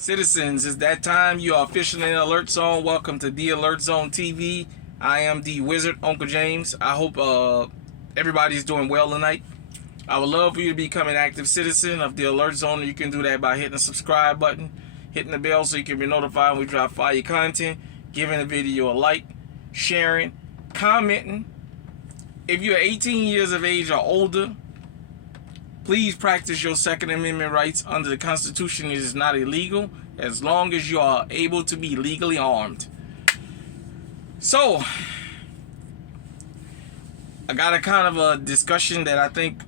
Citizens, it's that time. You are officially in Alert Zone. Welcome to the Alert Zone TV. I am the Wizard, Uncle James. I hope everybody's doing well tonight. I would love for you to become an active citizen of the Alert Zone. You can do that by hitting the subscribe button, hitting the bell so you can be notified when we drop fire content, giving the video a like, sharing, commenting. If you're 18 years of age or older, please practice your Second Amendment rights. Under the Constitution, it is not illegal as long as you are able to be legally armed. So, I got a kind of a discussion that I think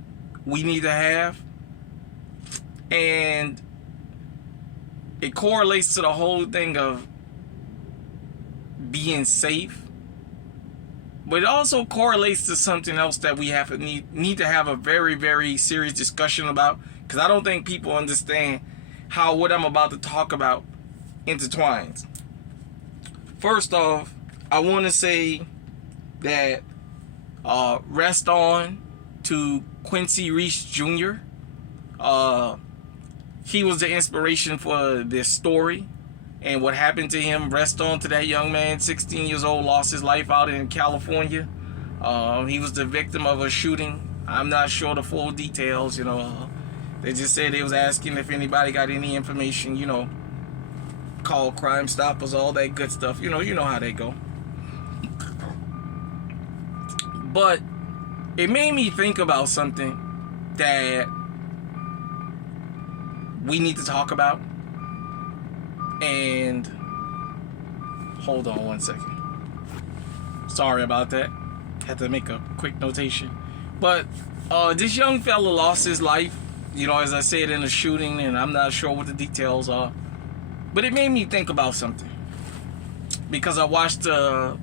we need to have. And it correlates to the whole thing of being safe. But it also correlates to something else that we need to have a very, very serious discussion about. Because I don't think people understand how what I'm about to talk about intertwines. First off, I want to say that rest on to Quincy Reese Jr. He was the inspiration for this story. And what happened to him, rest on to that young man, 16 years old, lost his life out in California. He was the victim of a shooting. I'm not sure the full details, They just said they was asking if anybody got any information, call Crime Stoppers, all that good stuff. You know how they go. But it made me think about something that we need to talk about. And hold on one second. Sorry about that. Had to make a quick notation. But this young fella lost his life, as I said, in a shooting, and I'm not sure what the details are. But it made me think about something. Because I watched the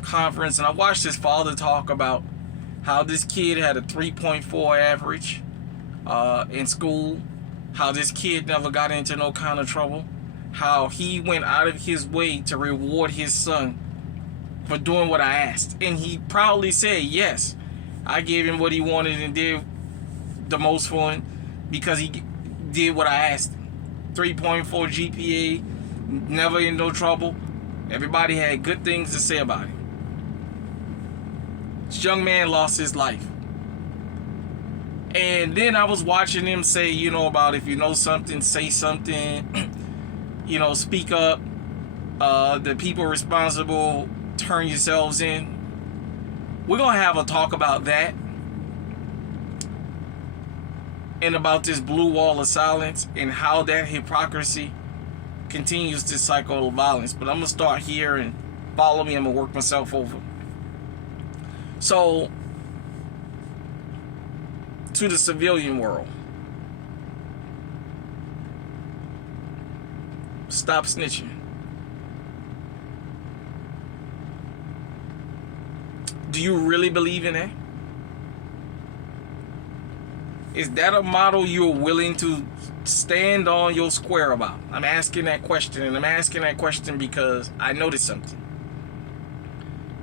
conference and I watched his father talk about how this kid had a 3.4 average in school. How this kid never got into no kind of trouble. How he went out of his way to reward his son for doing what I asked. And he proudly said, yes, I gave him what he wanted and did the most for him because he did what I asked him. 3.4 GPA, never in no trouble. Everybody had good things to say about him. This young man lost his life. And then I was watching him say, about if you know something, say something, speak up. The people responsible, turn yourselves in. We're going to have a talk about that. And about this blue wall of silence and how that hypocrisy continues this cycle of violence. But I'm going to start here and follow me. I'm going to work myself over. So, to the civilian world. Stop snitching. Do you really believe in that? Is that a model you're willing to stand on your square about? I'm asking that question, and I'm asking that question because I noticed something.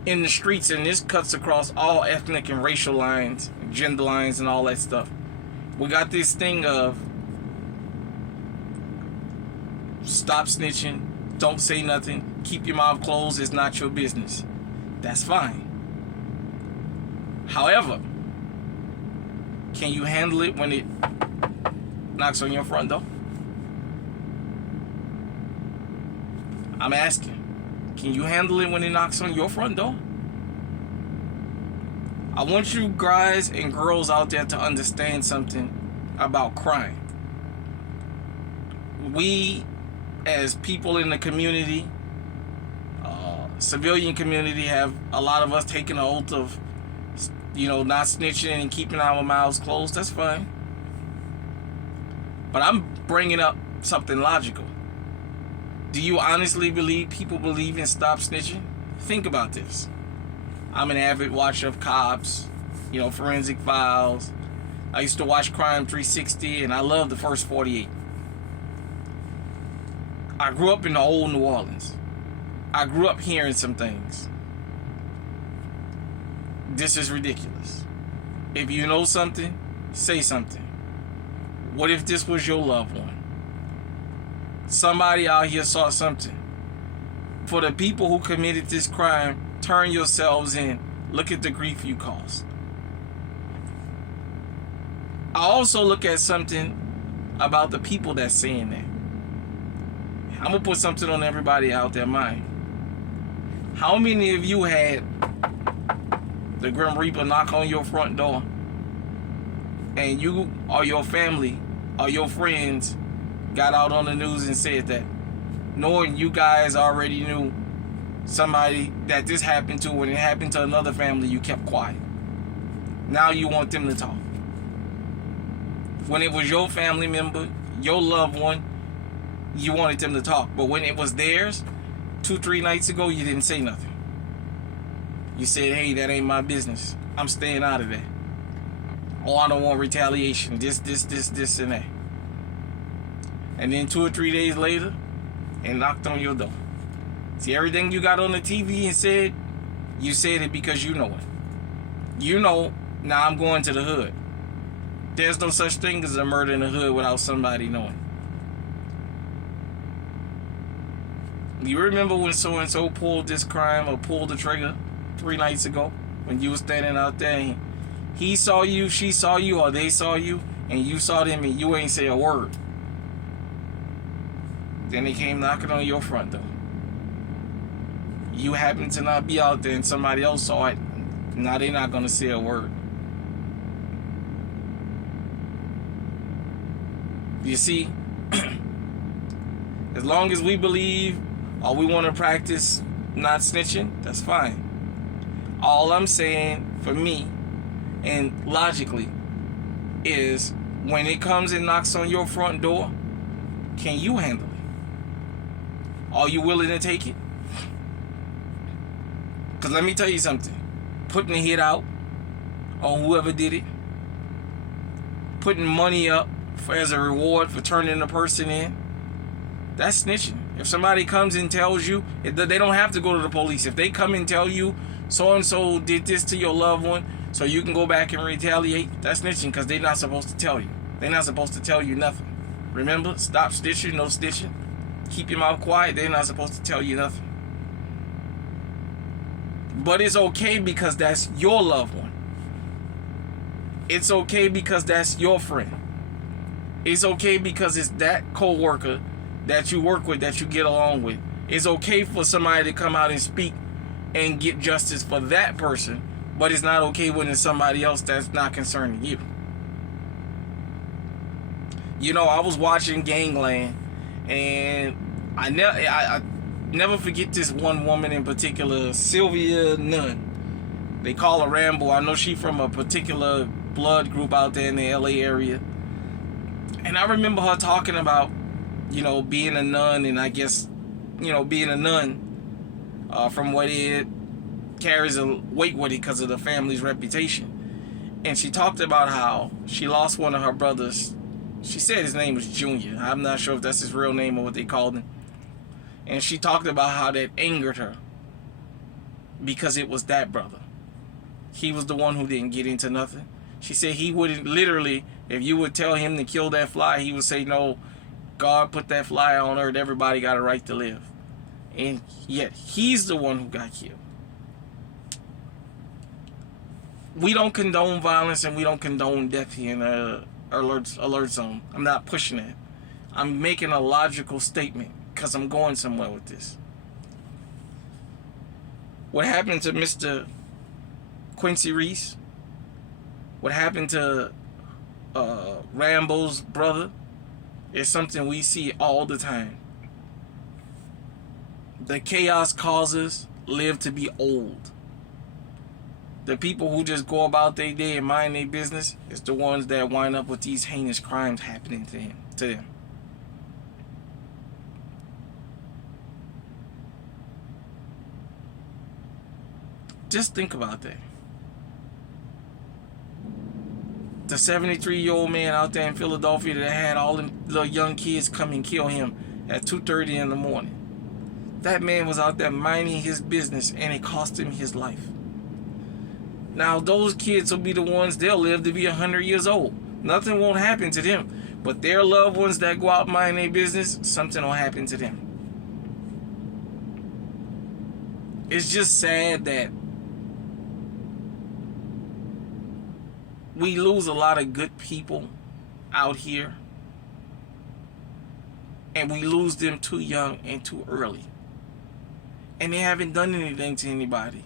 In the streets, and this cuts across all ethnic and racial lines, gender lines, and all that stuff. We got this thing of stop snitching, don't say nothing, keep your mouth closed, it's not your business. That's fine. However, can you handle it when it knocks on your front door? I'm asking. Can you handle it when it knocks on your front door? I want you guys and girls out there to understand something about crime. We, as people in the community, civilian community, have a lot of us taken an oath of, not snitching and keeping our mouths closed. That's fine. But I'm bringing up something logical. Do you honestly believe people believe in stop snitching? Think about this. I'm an avid watcher of cops, forensic files. I used to watch Crime 360, and I love the first 48. I grew up in the old New Orleans. I grew up hearing some things. This is ridiculous. If you know something, say something. What if this was your loved one? Somebody out here saw something. For the people who committed this crime, turn yourselves in. Look at the grief you caused. I also look at something about the people that's saying that. I'm going to put something on everybody out there mind. How many of you had the Grim Reaper knock on your front door and you or your family or your friends got out on the news and said that, knowing you guys already knew somebody that this happened to, when it happened to another family, you kept quiet. Now you want them to talk. When it was your family member, your loved one, you wanted them to talk. But when it was theirs, 2-3 nights ago, you didn't say nothing. You said, hey, that ain't my business. I'm staying out of that. Oh, I don't want retaliation. This, and that. And then 2 or 3 days later, it knocked on your door. See, everything you got on the TV and said, you said it because you know it. You know, now I'm going to the hood. There's no such thing as a murder in the hood without somebody knowing. You remember when so-and-so pulled this crime or pulled the trigger 3 nights ago when you were standing out there and he saw you, she saw you, or they saw you, and you saw them and you ain't say a word. Then they came knocking on your front door. You happen to not be out there and somebody else saw it. Now they're not going to say a word. You see, as long as we believe or we want to practice not snitching, that's fine. All I'm saying for me and logically is when it comes and knocks on your front door, can you handle it? Are you willing to take it? Because let me tell you something. Putting a hit out on whoever did it, putting money up as a reward for turning the person in, that's snitching. If somebody comes and tells you, they don't have to go to the police. If they come and tell you so-and-so did this to your loved one so you can go back and retaliate, that's snitching because they're not supposed to tell you. They're not supposed to tell you nothing. Remember, stop stitching, no stitching. Keep your mouth quiet. They're not supposed to tell you nothing. But it's okay because that's your loved one. It's okay because that's your friend. It's okay because it's that co-worker that you work with, that you get along with. It's okay for somebody to come out and speak and get justice for that person, but it's not okay when it's somebody else that's not concerning you. You know, I was watching Gangland, and I never forget this one woman in particular, Sylvia Nunn. They call her Rambo. I know she from a particular blood group out there in the LA area. And I remember her talking about, you know, being a nun, and I guess, you know, being a nun, from what it carries a weight with it because of the family's reputation. And she talked about how she lost one of her brothers. She said his name was Junior. I'm not sure if that's his real name or what they called him. And she talked about how that angered her because it was that brother. He was the one who didn't get into nothing. She said he wouldn't, literally, if you would tell him to kill that fly, he would say, no, God put that fly on earth. Everybody got a right to live. And yet he's the one who got killed. We don't condone violence and we don't condone death here in the alert zone. I'm not pushing it. I'm making a logical statement because I'm going somewhere with this. What happened to Mr. Quincy Reese? What happened to Rambo's brother is something we see all the time. The chaos causers live to be old. The people who just go about their day and mind their business is the ones that wind up with these heinous crimes happening to them. Just think about that. The 73-year-old man out there in Philadelphia that had all them little young kids come and kill him at 2:30 in the morning. That man was out there minding his business and it cost him his life. Now those kids will be the ones, they'll live to be 100 years old. Nothing won't happen to them. But their loved ones that go out and mind their business, something will happen to them. It's just sad that we lose a lot of good people out here, and we lose them too young and too early, and they haven't done anything to anybody.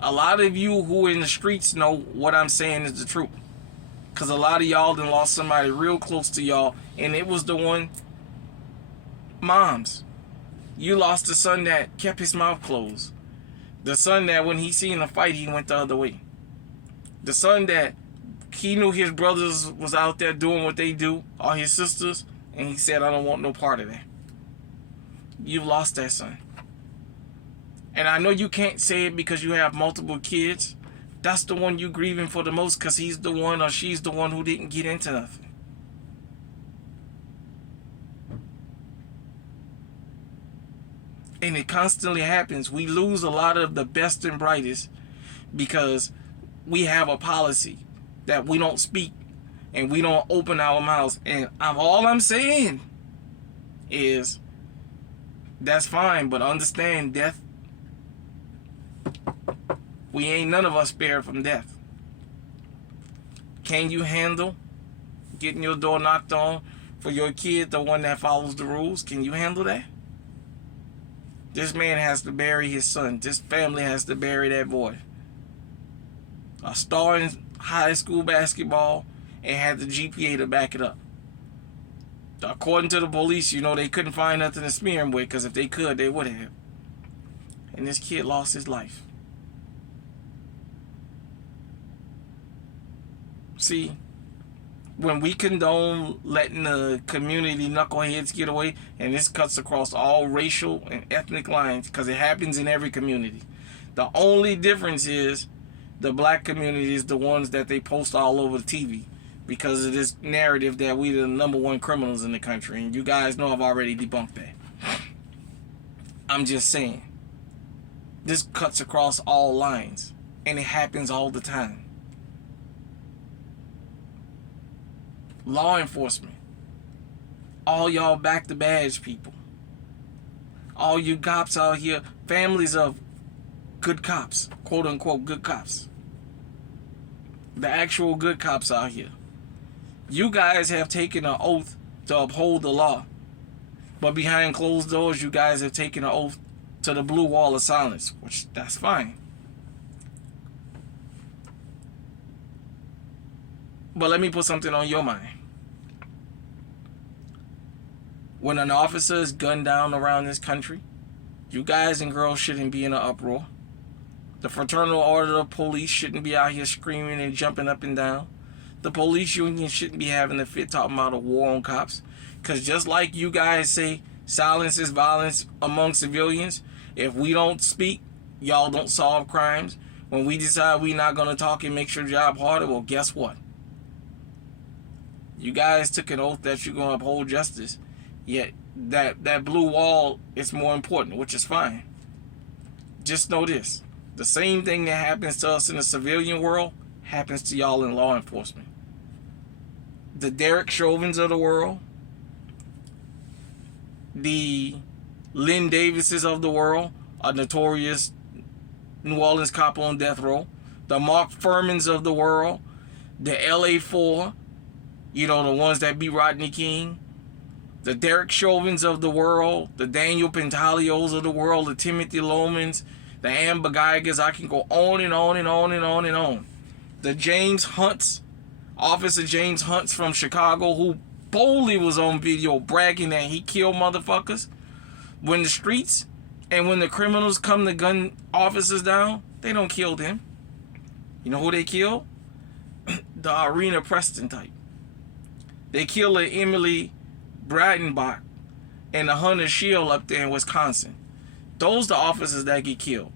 A lot of you who are in the streets know what I'm saying is the truth, because a lot of y'all done lost somebody real close to y'all, and it was the one. Moms, you lost the son that kept his mouth closed, the son that when he seen a fight he went the other way, the son that he knew his brothers was out there doing what they do, or his sisters, and he said, I don't want no part of that. You lost that son. And I know you can't say it because you have multiple kids. That's the one you grieving for the most, because he's the one or she's the one who didn't get into nothing. And it constantly happens. We lose a lot of the best and brightest because we have a policy that we don't speak and we don't open our mouths. And all I'm saying is that's fine, but understand death. We ain't none of us spared from death. Can you handle getting your door knocked on for your kid, the one that follows the rules? Can you handle that? This man has to bury his son. This family has to bury that boy. A star in high school basketball and had the GPA to back it up. According to the police, you know, they couldn't find nothing to smear him with, because if they could, they would have. And this kid lost his life. See, when we condone letting the community knuckleheads get away, and this cuts across all racial and ethnic lines, because it happens in every community. The only difference is the black community is the ones that they post all over the TV because of this narrative that we the number one criminals in the country. And you guys know I've already debunked that. I'm just saying, this cuts across all lines, and it happens all the time. Law enforcement, all y'all back the badge people, all you cops out here, families of good cops, quote unquote good cops, the actual good cops out here, you guys have taken an oath to uphold the law, but behind closed doors you guys have taken an oath to the blue wall of silence, which that's fine. But let me put something on your mind. When an officer is gunned down around this country, you guys and girls shouldn't be in an uproar. The fraternal order of police shouldn't be out here screaming and jumping up and down. The police union shouldn't be having a fit talking about a war on cops. Because just like you guys say, silence is violence among civilians. If we don't speak, y'all don't solve crimes. When we decide we're not going to talk and make your job harder, well, guess what? You guys took an oath that you're going to uphold justice. Yet that blue wall is more important, which is fine. Just know this. The same thing that happens to us in the civilian world happens to y'all in law enforcement. The Derek Chauvins of the world, the Lynn Davises of the world, a notorious New Orleans cop on death row, the Mark Furmans of the world, the LA4, you know, the ones that beat Rodney King, the Derek Chauvins of the world, the Daniel Pentalios of the world, the Timothy Lomans, the Amber Geigers, I can go on and on and on and on and on. The James Hunts, Officer James Hunts from Chicago, who boldly was on video bragging that he killed motherfuckers. When the streets and when the criminals come to gun officers down, they don't kill them. You know who they kill? The Arena Preston type. They kill the Emily Bradenbach and the Hunter Shield up there in Wisconsin. Those the officers that get killed.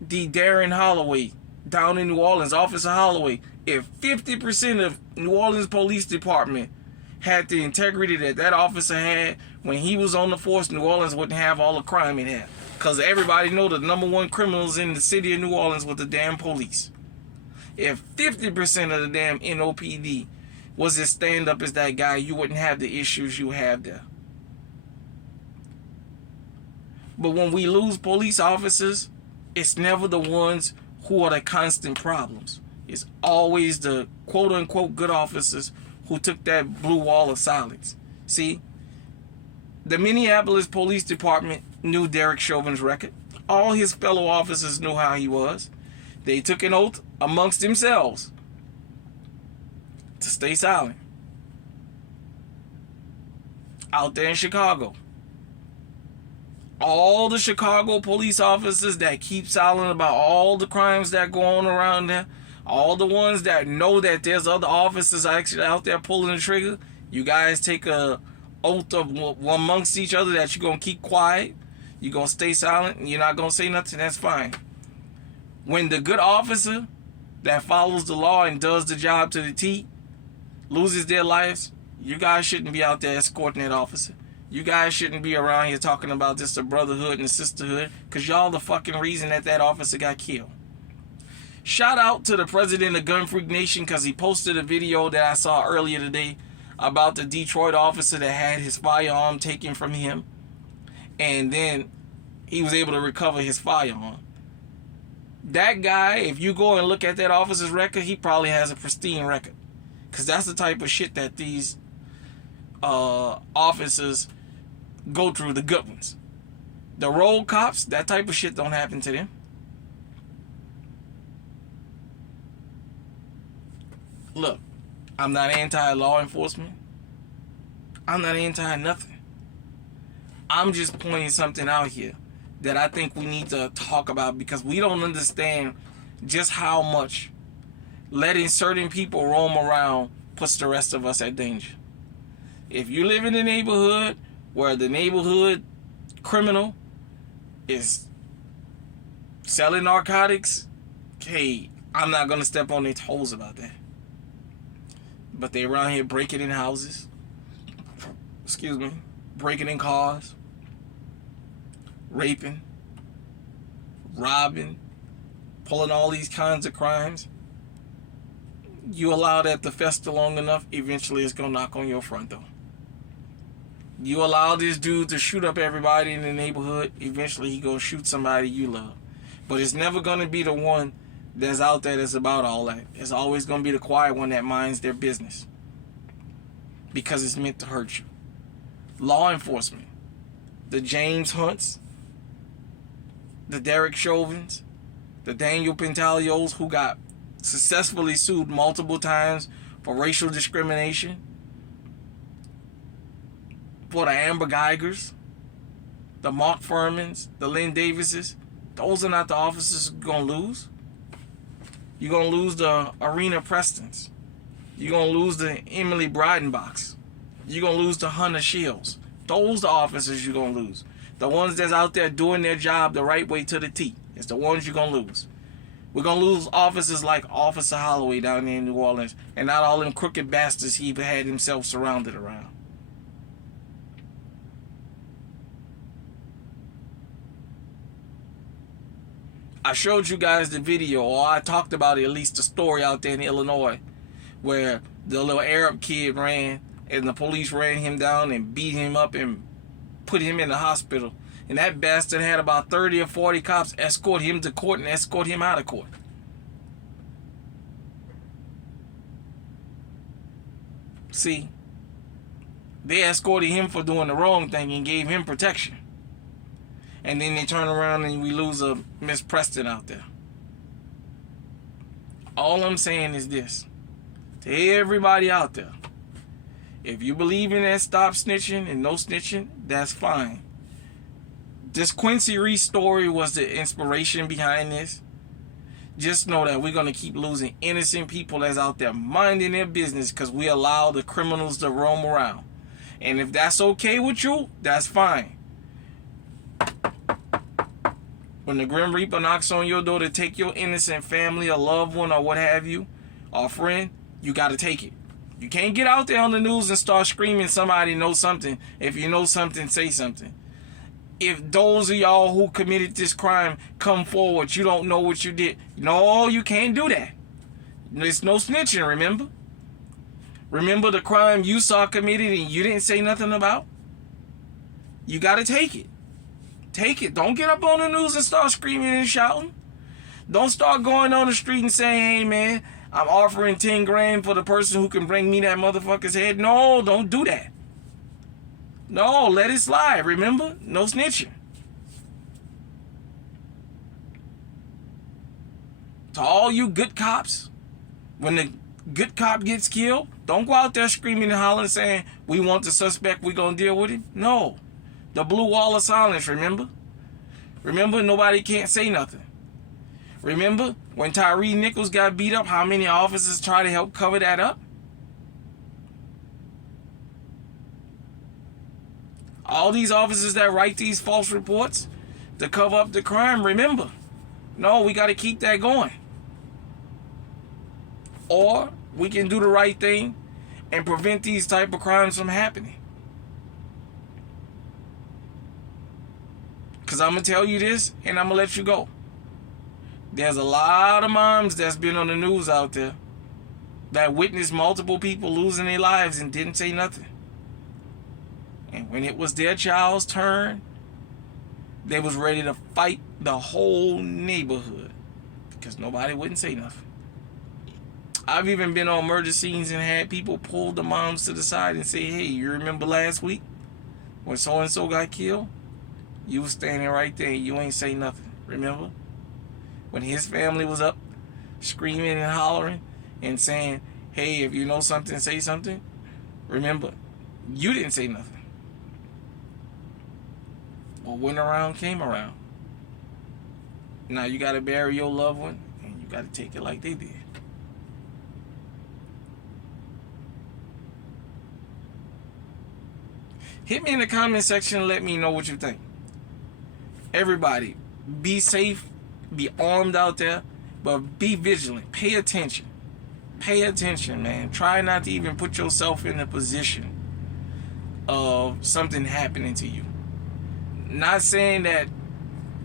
The Darren Holloway down in New Orleans, Officer Holloway. If 50% of New Orleans Police Department had the integrity that that officer had when he was on the force, New Orleans wouldn't have all the crime it had. Because everybody know the number one criminals in the city of New Orleans was the damn police. If 50% of the damn NOPD was as stand up as that guy, you wouldn't have the issues you have there. But when we lose police officers, it's never the ones who are the constant problems. It's always the quote unquote good officers who took that blue wall of silence. See, the Minneapolis Police Department knew Derek Chauvin's record. All his fellow officers knew how he was. They took an oath amongst themselves to stay silent. Out there in Chicago, all the Chicago police officers that keep silent about all the crimes that go on around there, all the ones that know that there's other officers actually out there pulling the trigger, you guys take a oath of amongst each other that you're going to keep quiet, you're going to stay silent, and you're not going to say nothing. That's fine. When the good officer that follows the law and does the job to the T loses their lives, you guys shouldn't be out there escorting that officer. You guys shouldn't be around here talking about this a brotherhood and a sisterhood, because y'all the fucking reason that officer got killed. Shout out to the president of Gun Freak Nation, because he posted a video that I saw earlier today about the Detroit officer that had his firearm taken from him, and then he was able to recover his firearm. That guy, if you go and look at that officer's record, he probably has a pristine record, because that's the type of shit that these officers go through, the good ones. The road cops, that type of shit don't happen to them. Look, I'm not anti-law enforcement. I'm not anti-nothing. I'm just pointing something out here that I think we need to talk about, because we don't understand just how much letting certain people roam around puts the rest of us at danger. If you live in a neighborhood where the neighborhood criminal is selling narcotics, hey, I'm not going to step on their toes about that. But they around here breaking in houses, breaking in cars, raping, robbing, pulling all these kinds of crimes. You allow that to fester long enough, eventually it's going to knock on your front door. You allow this dude to shoot up everybody in the neighborhood, eventually he going to shoot somebody you love. But it's never going to be the one that's out there that's about all that. It's always going to be the quiet one that minds their business, because it's meant to hurt you. Law enforcement, the James Hunts, the Derek Chauvins, the Daniel Pantaleos, who got successfully sued multiple times for racial discrimination, for the Amber Geigers, the Mark Furmans, the Lynn Davises, those are not the officers you're going to lose. You're going to lose the Arena Prestons. You're going to lose the Emily Breidenbachs. You're going to lose the Hunter Shields. Those are the officers you're going to lose. The ones that's out there doing their job the right way to the T. It's the ones you're going to lose. We're going to lose officers like Officer Holloway down there in New Orleans, and not all them crooked bastards he had himself surrounded around. I showed you guys the video, or I talked about it, at least the story out there in Illinois, where the little Arab kid ran, and the police ran him down and beat him up and put him in the hospital. And that bastard had about 30 or 40 cops escort him to court and escort him out of court. See, they escorted him for doing the wrong thing and gave him protection. And then they turn around and we lose a Miss Preston out there. All I'm saying is this. To everybody out there, if you believe in that stop snitching and no snitching, that's fine. This Quincy Reese story was the inspiration behind this. Just know that we're going to keep losing innocent people that's out there minding their business because we allow the criminals to roam around. And if that's okay with you, that's fine. When the Grim Reaper knocks on your door to take your innocent family, a loved one, or what have you, or friend, you got to take it. You can't get out there on the news and start screaming somebody knows something. If you know something, say something. If those of y'all who committed this crime come forward, you don't know what you did. No, you can't do that. There's no snitching, remember? Remember the crime you saw committed and you didn't say nothing about? You got to take it. Take it. Don't get up on the news and start screaming and shouting. Don't start going on the street and saying, hey, man, I'm offering 10 grand for the person who can bring me that motherfucker's head. No, don't do that. No, let it slide. Remember? No snitching. To all you good cops, when the good cop gets killed, don't go out there screaming and hollering saying, we want the suspect, we gonna deal with him. No. The blue wall of silence, remember? Remember, nobody can't say nothing. Remember, when Tyree Nichols got beat up, how many officers tried to help cover that up? All these officers that write these false reports to cover up the crime, remember? No, we got to keep that going. Or we can do the right thing and prevent these type of crimes from happening. Because I'm going to tell you this and I'm going to let you go. There's a lot of moms that's been on the news out there that witnessed multiple people losing their lives and didn't say nothing. And when it was their child's turn, they was ready to fight the whole neighborhood because nobody wouldn't say nothing. I've even been on murder scenes and had people pull the moms to the side and say, hey, you remember last week when so-and-so got killed? You was standing right there and you ain't say nothing. Remember? When his family was up screaming and hollering and saying, hey, if you know something, say something. Remember, you didn't say nothing. What went around came around. Now you got to bury your loved one and you got to take it like they did. Hit me in the comment section and let me know what you think. Everybody, be safe, be armed out there, but be vigilant. Pay attention. Pay attention, man. Try not to even put yourself in a position of something happening to you. Not saying that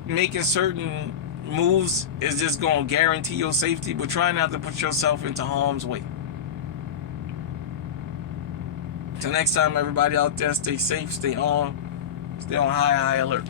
making certain moves is just going to guarantee your safety, but try not to put yourself into harm's way. Till next time, everybody out there, stay safe, stay on high alert.